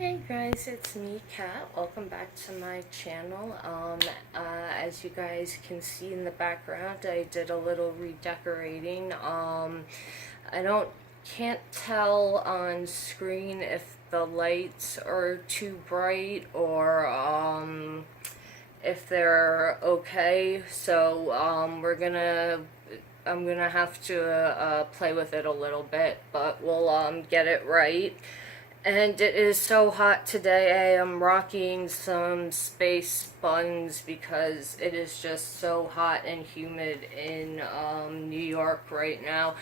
Hey guys, it's me, Kat. Welcome back to my channel. As you guys can see in the background, I did a little redecorating. I can't tell on screen if the lights are too bright or if they're okay. So I'm gonna have to play with it a little bit, but we'll get it right. And it is so hot today. I am rocking some space buns because it is just so hot and humid in New York right now.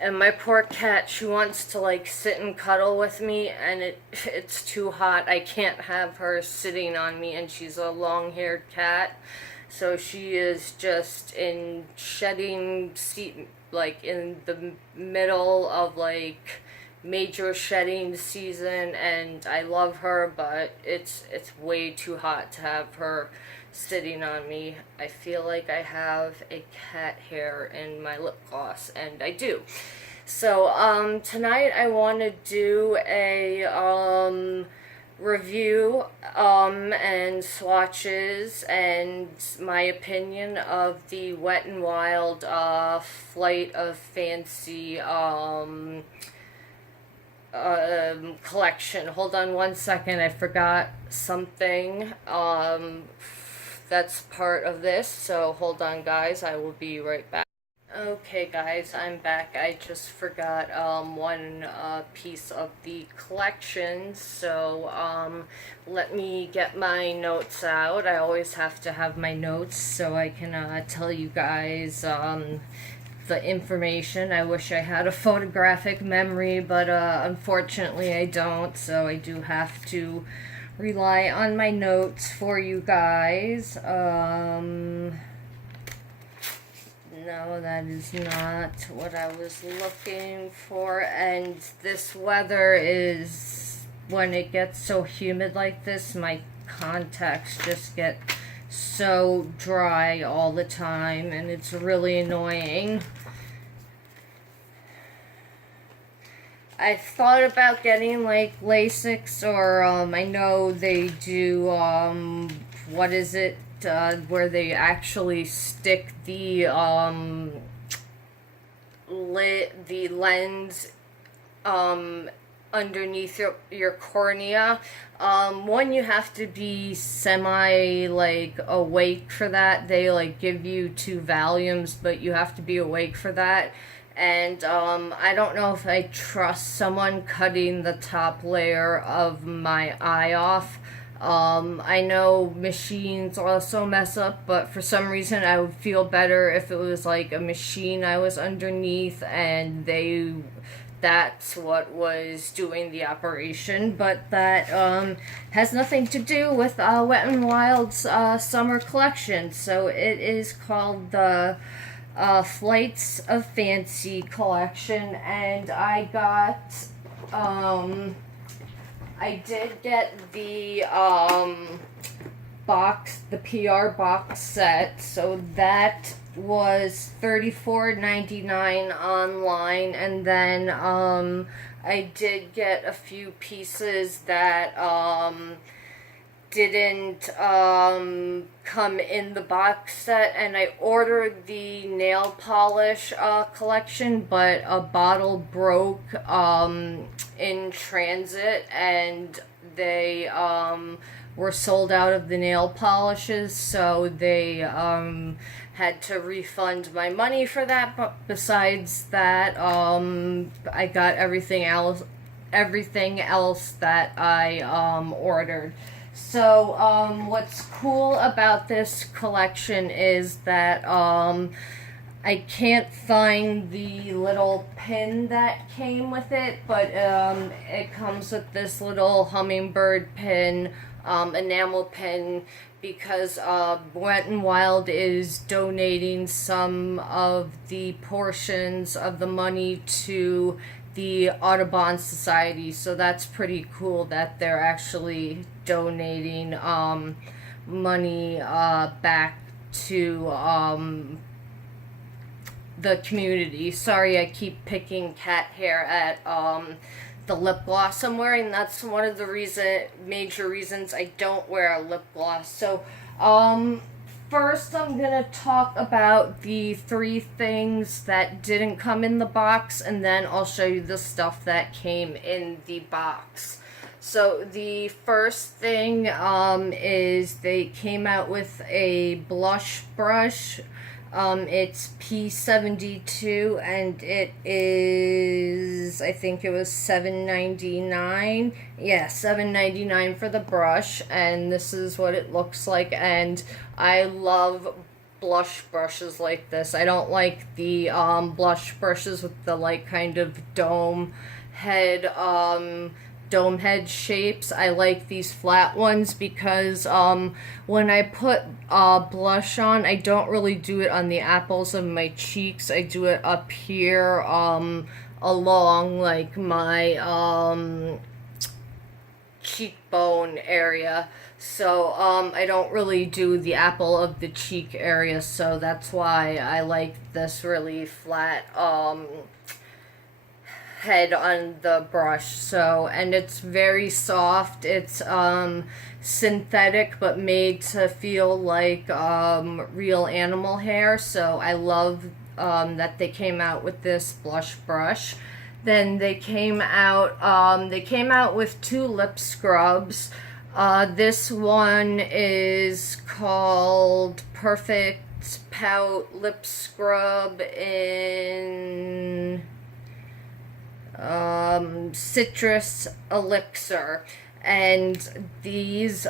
And my poor cat, she wants to like sit and cuddle with me, and it's too hot. I can't have her sitting on me, and she's a long-haired cat. So she is just in shedding seat, like in the middle of like major shedding season, and I love her, but it's way too hot to have her sitting on me. I feel like I have a cat hair in my lip gloss, and I do. So tonight I want to do a review and swatches and my opinion of the Wet n Wild Flight of Fancy collection. Hold on one second, I forgot something that's part of this, so hold on guys, I will be right back. Okay guys, I'm back. I just forgot one piece of the collection, so let me get my notes out. I always have to have my notes so I can tell you guys the information. I wish I had a photographic memory, but unfortunately I don't, so I do have to rely on my notes for you guys. No, that is not what I was looking for. And this weather is, when it gets so humid like this, my contacts just get so dry all the time, and it's really annoying. I thought about getting like LASIK, or I know they do what is it, where they actually stick the lens underneath your cornea. One, you have to be semi like awake for that. They like give you 2 Valiums, but you have to be awake for that. And I don't know if I trust someone cutting the top layer of my eye off. I know machines also mess up, but for some reason I would feel better if it was like a machine I was underneath and that's what was doing the operation. But that has nothing to do with Wet n Wild's summer collection. So it is called the Flights of Fancy collection, and I did get the the PR box set, so that was $34.99 online, and then I did get a few pieces that didn't come in the box set, and I ordered the nail polish collection, but a bottle broke in transit, and they were sold out of the nail polishes, so they had to refund my money for that. But besides that, I got everything else that I ordered. So what's cool about this collection is that I can't find the little pin that came with it, but it comes with this little hummingbird pin, enamel pin, because Wet n Wild is donating some of the portions of the money to the Audubon Society, so that's pretty cool that they're actually donating money back to the community. Sorry, I keep picking cat hair at the lip gloss I'm wearing. That's one of the major reasons I don't wear a lip gloss. So, first I'm gonna talk about the 3 things that didn't come in the box, and then I'll show you the stuff that came in the box. So the first thing is they came out with a blush brush. It's P72 and it is, I think it was $7.99. Yeah, $7.99 for the brush, and this is what it looks like. And I love blush brushes like this. I don't like the blush brushes with the like kind of dome head shapes. I like these flat ones because when I put blush on, I don't really do it on the apples of my cheeks. I do it up here along like my cheekbone area. So I don't really do the apple of the cheek area, so that's why I like this really flat head on the brush. So, and it's very soft. It's synthetic but made to feel like real animal hair. So I love that they came out with this blush brush. Then they came out with 2 lip scrubs. This one is called Perfect Pout Lip Scrub in Citrus Elixir, and these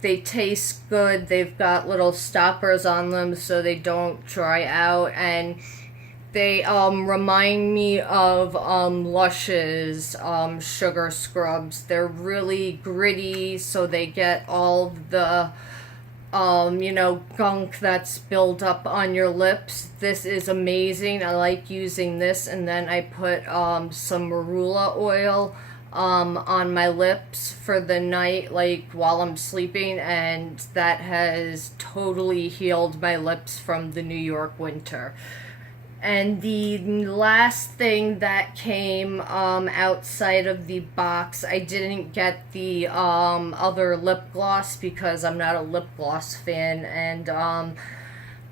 they taste good. They've got little stoppers on them so they don't dry out, and they remind me of Lush's sugar scrubs. They're really gritty, so they get all the gunk that's built up on your lips. This is amazing. I like using this, and then I put some marula oil on my lips for the night, like while I'm sleeping, and that has totally healed my lips from the New York winter. And the last thing that came outside of the box, I didn't get the other lip gloss because I'm not a lip gloss fan, and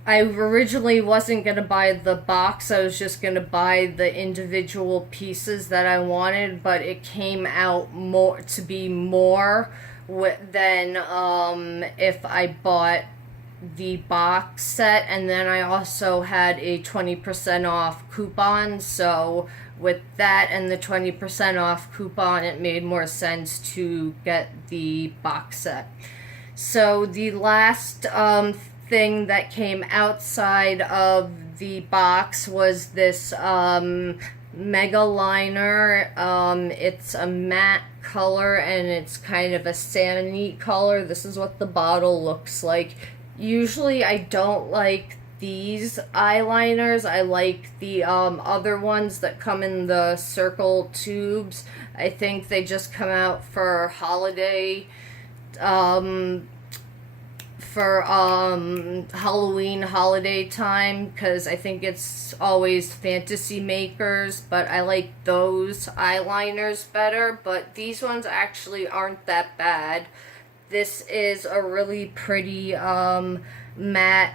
I originally wasn't going to buy the box. I was just going to buy the individual pieces that I wanted, but it came out more to be more than if I bought the box set. And then I also had a 20% off coupon, so with that and the 20% off coupon, it made more sense to get the box set. So the last thing that came outside of the box was this mega liner. It's a matte color and it's kind of a salmon-y color. This is what the bottle looks like. Usually I don't like these eyeliners. I like the other ones that come in the circle tubes. I think they just come out for holiday, Halloween holiday time, because I think it's always fantasy makers, but I like those eyeliners better. But these ones actually aren't that bad. This is a really pretty matte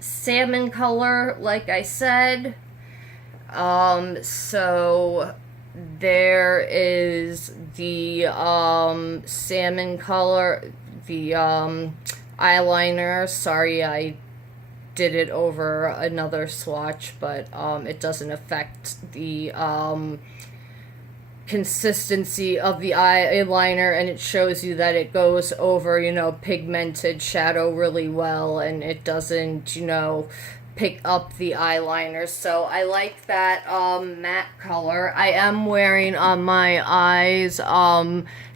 salmon color, like I said. So there is the salmon color, the eyeliner. Sorry, I did it over another swatch, but it doesn't affect the consistency of the eyeliner, and it shows you that it goes over, pigmented shadow really well, and it doesn't, pick up the eyeliner. So I like that matte color. I am wearing on my eyes,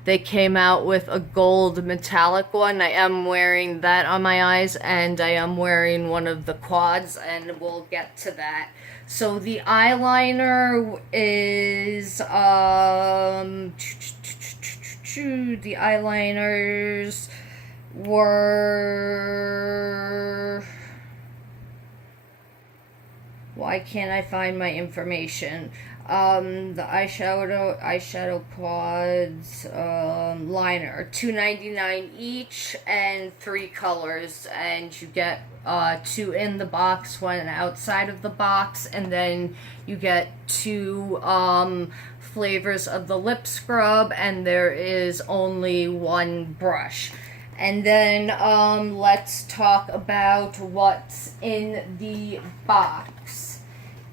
they came out with a gold metallic one. I am wearing that on my eyes, and I am wearing one of the quads, and we'll get to that. So the eyeliner is, the eyeliners were, why can't I find my information? The eyeshadow quads liner are $2.99 each, and 3 colors, and you get 2 in the box, 1 outside of the box, and then you get 2 flavors of the lip scrub, and there is only 1 brush. And then let's talk about what's in the box.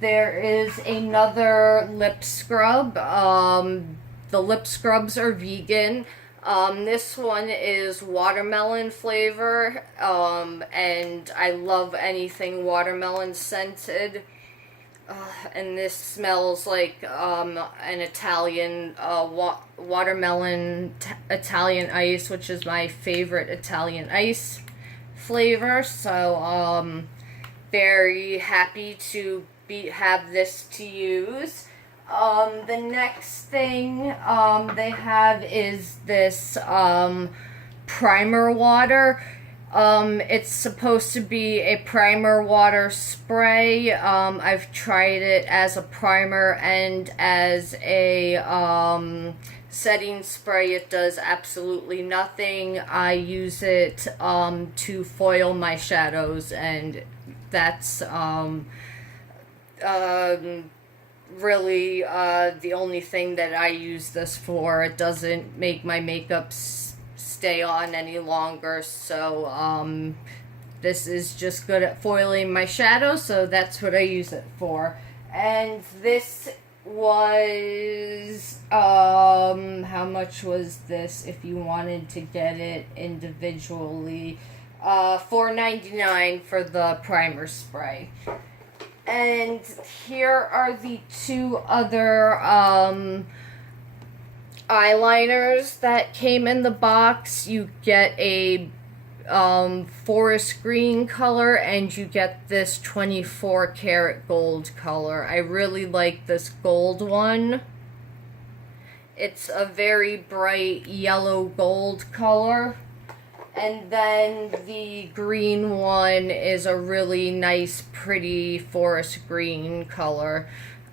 There is another lip scrub. The lip scrubs are vegan. This one is watermelon flavor, and I love anything watermelon scented. And this smells like an Italian watermelon Italian ice, which is my favorite Italian ice flavor. So very happy to have this to use. The next thing they have is this primer water. It's supposed to be a primer water spray. I've tried it as a primer and as a setting spray. It does absolutely nothing. I use it to foil my shadows, and that's really the only thing that I use this for. It doesn't make my makeup stay on any longer, so this is just good at foiling my shadows, so that's what I use it for. And this was how much was this if you wanted to get it individually? $4.99 for the primer spray. And here are the 2 other eyeliners that came in the box. You get a forest green color, and you get this 24 karat gold color. I really like this gold one. It's a very bright yellow gold color. And then the green one is a really nice, pretty forest green color.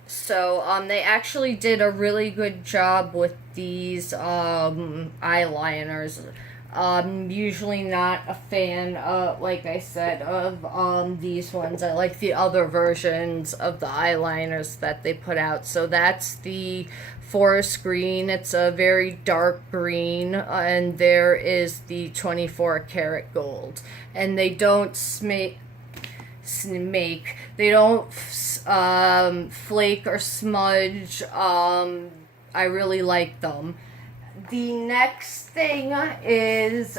So they actually did a really good job with these eyeliners. Usually not a fan, like I said, of these ones. I like the other versions of the eyeliners that they put out. So that's the forest green. It's a very dark green, and there is the 24 karat gold. And they don't flake or smudge. I really like them. The next thing is,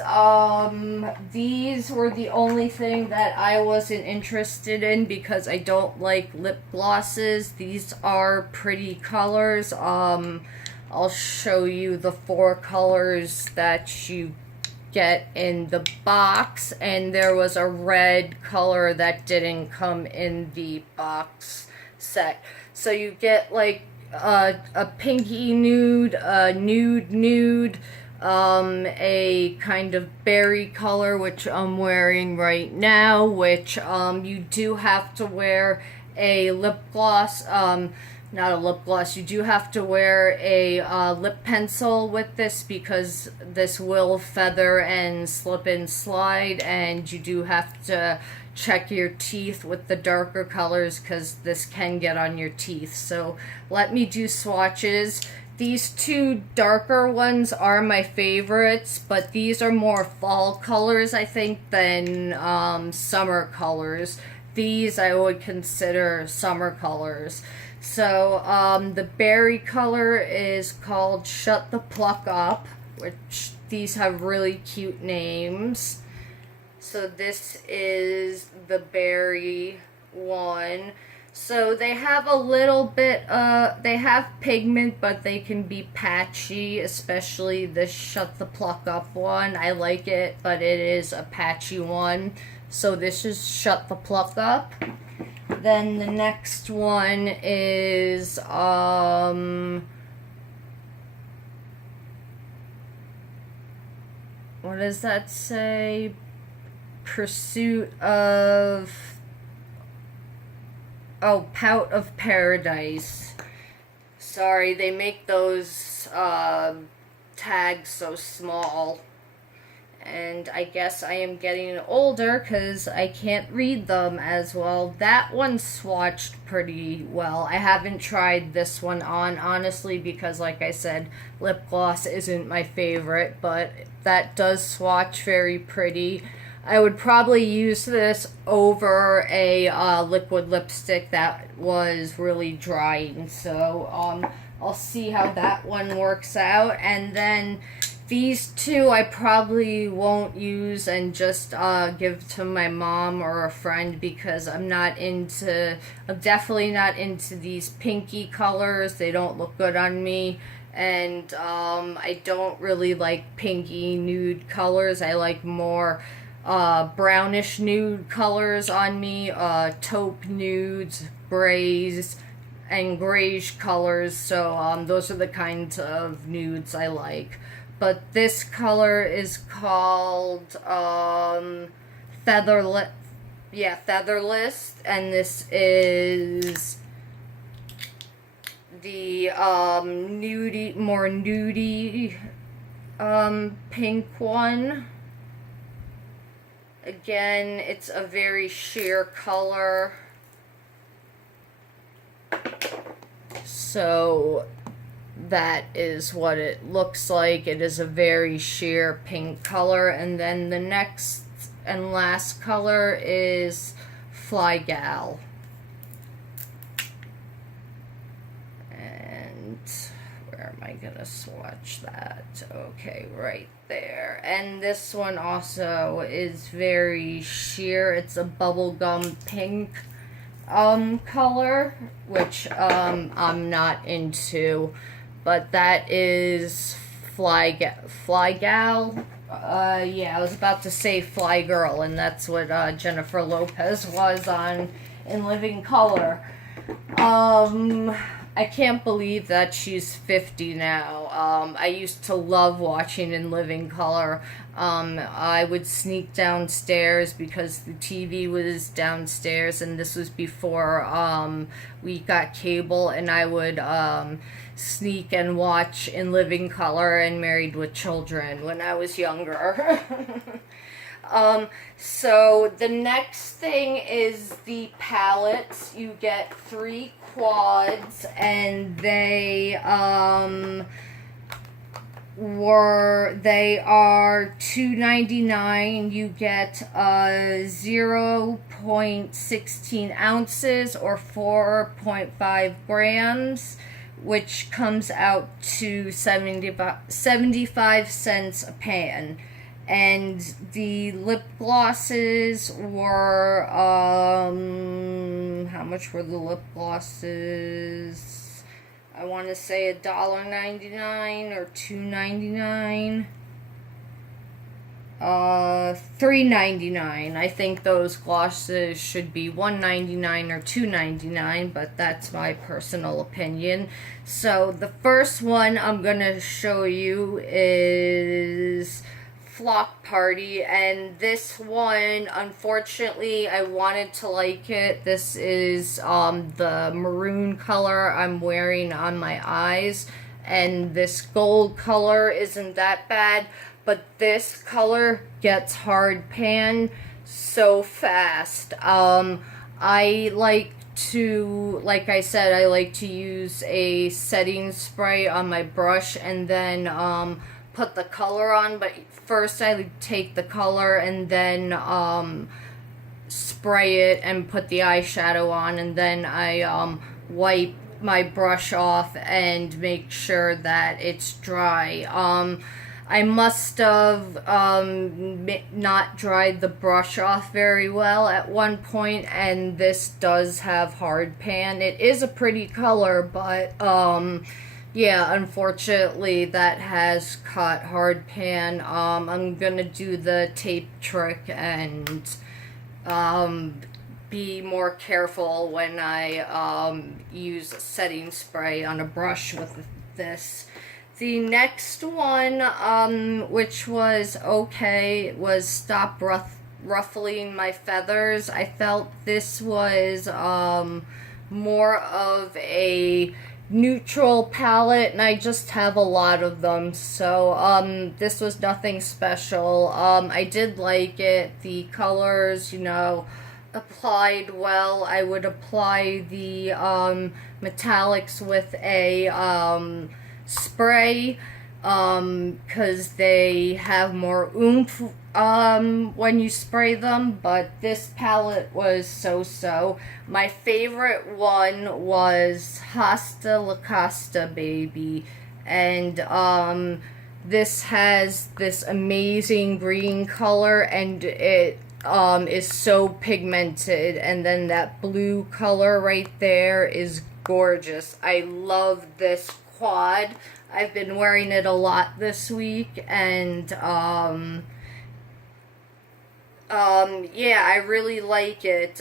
these were the only thing that I wasn't interested in because I don't like lip glosses. These are pretty colors. I'll show you the 4 colors that you get in the box, and there was a red color that didn't come in the box set. So you get like a pinky nude, a nude, a kind of berry color, which I'm wearing right now, which you do have to wear a lip gloss, not a lip gloss, you do have to wear a lip pencil with this because this will feather and slip and slide, and you do have to check your teeth with the darker colors because this can get on your teeth. So let me do swatches. These 2 darker ones are my favorites, but these are more fall colors, I think, than summer colors. These I would consider summer colors. So the berry color is called Shut the Pluck Up, which these have really cute names. So this is the berry one. So they have a little bit, they have pigment, but they can be patchy, especially this Shut the Pluck Up one. I like it, but it is a patchy one. So this is Shut the Pluck Up. Then the next one is, what does that say? Pursuit of, Pout of Paradise. sorry, they make those tags so small. And I guess I am getting older because I can't read them as well. That one swatched pretty well. I haven't tried this one on, honestly, because like I said, lip gloss isn't my favorite, but that does swatch very pretty. I would probably use this over a liquid lipstick that was really drying. So I'll see how that one works out. And then these two I probably won't use and just give to my mom or a friend because I'm definitely not into these pinky colors. They don't look good on me. And I don't really like pinky nude colors. I like more brownish nude colors on me, taupe nudes, grays, and grayish colors. So those are the kinds of nudes I like. But this color is called Featherlist, and this is the more nudie pink one. Again, it's a very sheer color. So that is what it looks like. It is a very sheer pink color. And then the next and last color is Fly Gal. And where am I gonna swatch that? Okay, right there. And this one also is very sheer. It's a bubblegum pink color, which I'm not into. But that is Fly Gal. Yeah, I was about to say Fly Girl, and that's what Jennifer Lopez was on In Living Color. I can't believe that she's 50 now. I used to love watching In Living Color. I would sneak downstairs because the TV was downstairs, and this was before we got cable, and I would sneak and watch In Living Color and Married with Children when I was younger. So the next thing is the palettes. You get 3 quads, and they are $2.99. You get 0.16 ounces or 4.5 grams, which comes out to 75 cents a pan. And the lip glosses were, how much were the lip glosses? I want to say $1.99 or $2.99. $3.99. I think those glosses should be $1.99 or $2.99, but that's my personal opinion. So the first one I'm gonna show you is Flock Party, and this one, unfortunately, I wanted to like it. This is the maroon color I'm wearing on my eyes, and this gold color isn't that bad, but this color gets hard pan so fast. I like to, like I said, I like to use a setting spray on my brush and then put the color on, but first I take the color and then spray it and put the eyeshadow on, and then I wipe my brush off and make sure that it's dry. I must have not dried the brush off very well at one point, and this does have hard pan. It is a pretty color, but yeah, unfortunately that has caught hard pan. I'm gonna do the tape trick and be more careful when I use setting spray on a brush with this. The next one, which was okay, was Stop Ruffling My Feathers. I felt this was more of a neutral palette, and I just have a lot of them, so this was nothing special. I did like it. The colors, you know, applied well. I would apply the metallics with a spray, because they have more oomph when you spray them, but this palette was so-so. My favorite one was Hasta La Costa Baby, and this has this amazing green color, and it is so pigmented, and then that blue color right there is gorgeous. I love this quad. I've been wearing it a lot this week, and yeah, I really like it.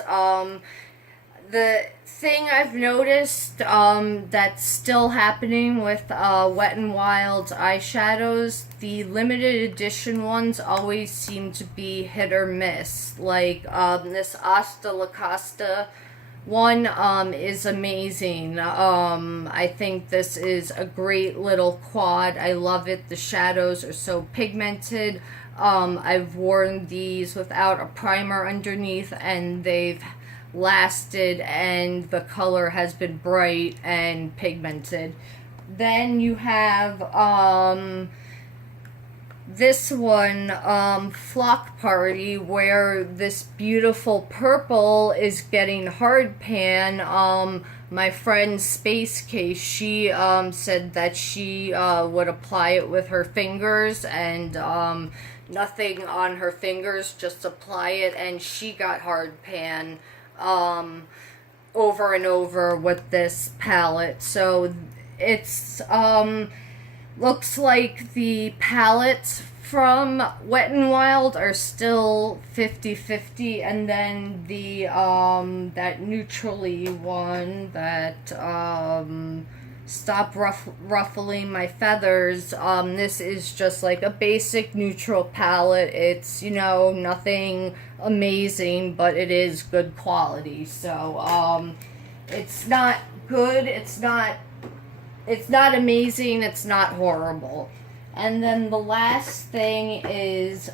The thing I've noticed that's still happening with WetNWilds eyeshadows, the limited edition ones always seem to be hit or miss. Like this Hasta La Costa one is amazing. I think this is a great little quad. I love it. The shadows are so pigmented. I've worn these without a primer underneath, and they've lasted, and the color has been bright and pigmented. Then you have this one, Flock Party, where this beautiful purple is getting hard pan. My friend Space Case, she said that she would apply it with her fingers, and nothing on her fingers, just apply it, and she got hard pan over and over with this palette. So it's looks like the palettes from Wet n Wild are still 50-50, and then the that neutrally one that Stop Ruffling My Feathers, this is just like a basic neutral palette. It's, you know, nothing amazing, but it is good quality. So it's not good, it's not amazing, it's not horrible. And then the last thing is,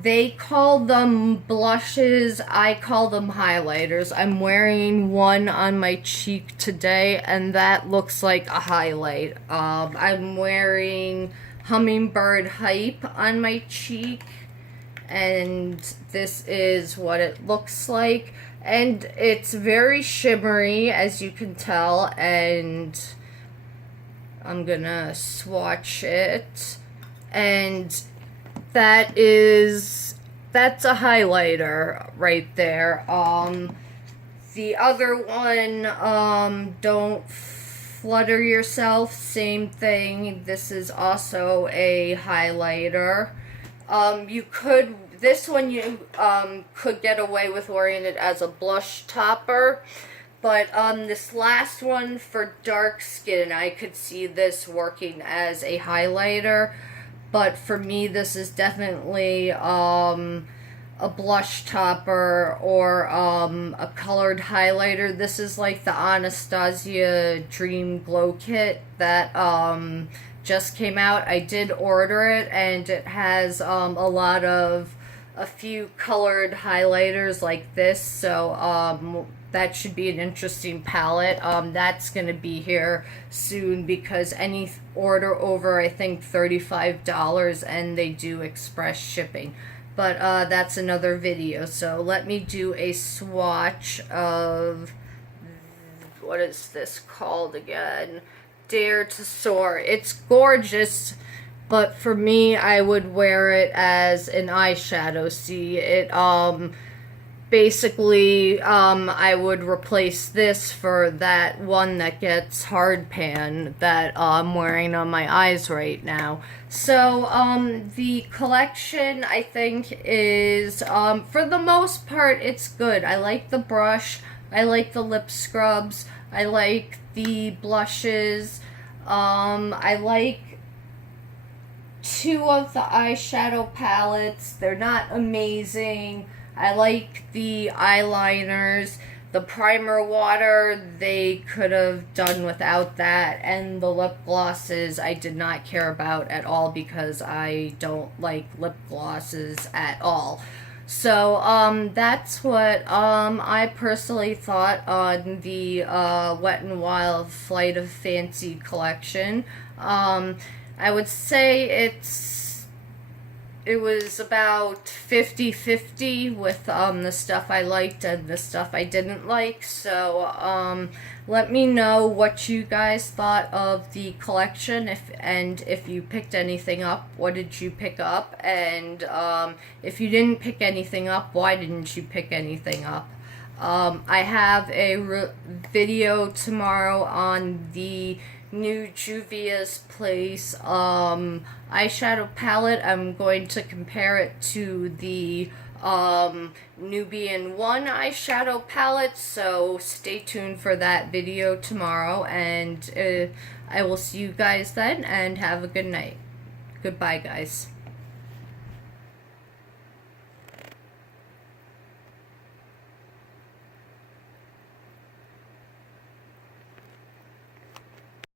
they call them blushes, I call them highlighters. I'm wearing one on my cheek today, and that looks like a highlight. I'm wearing Hummingbird Hype on my cheek, and this is what it looks like. And it's very shimmery, as you can tell, and I'm gonna swatch it, and that's a highlighter right there. The other one, Don't Flutter Yourself, same thing. This is also a highlighter. This one you could get away with wearing it as a blush topper, but this last one for dark skin, I could see this working as a highlighter. But for me, this is definitely a blush topper or a colored highlighter. This is like the Anastasia Dream Glow Kit that just came out. I did order it, and it has a few colored highlighters like this, so that should be an interesting palette. That's going to be here soon, because any order over, I think, $35, and they do express shipping. But that's another video. So let me do a swatch of, what is this called again? Dare to Soar. It's gorgeous, but for me, I would wear it as an eyeshadow. See, it basically, I would replace this for that one that gets hard pan that I'm wearing on my eyes right now. So, the collection, I think, is, for the most part, it's good. I like the brush, I like the lip scrubs, I like the blushes, I like two of the eyeshadow palettes. They're not amazing. I like the eyeliners. The primer water, they could have done without that, and the lip glosses I did not care about at all because I don't like lip glosses at all. So, that's what, I personally thought on the, Wet n Wild Flight of Fancy collection. I would say it was about 50-50 with the stuff I liked and the stuff I didn't like. So let me know what you guys thought of the collection, if you picked anything up, what did you pick up, and if you didn't pick anything up, why didn't you pick anything up? I have a video tomorrow on the new Juvia's Place eyeshadow palette. I'm going to compare it to the Nubian 1 eyeshadow palette, so stay tuned for that video tomorrow, and I will see you guys then, and have a good night. Goodbye, guys.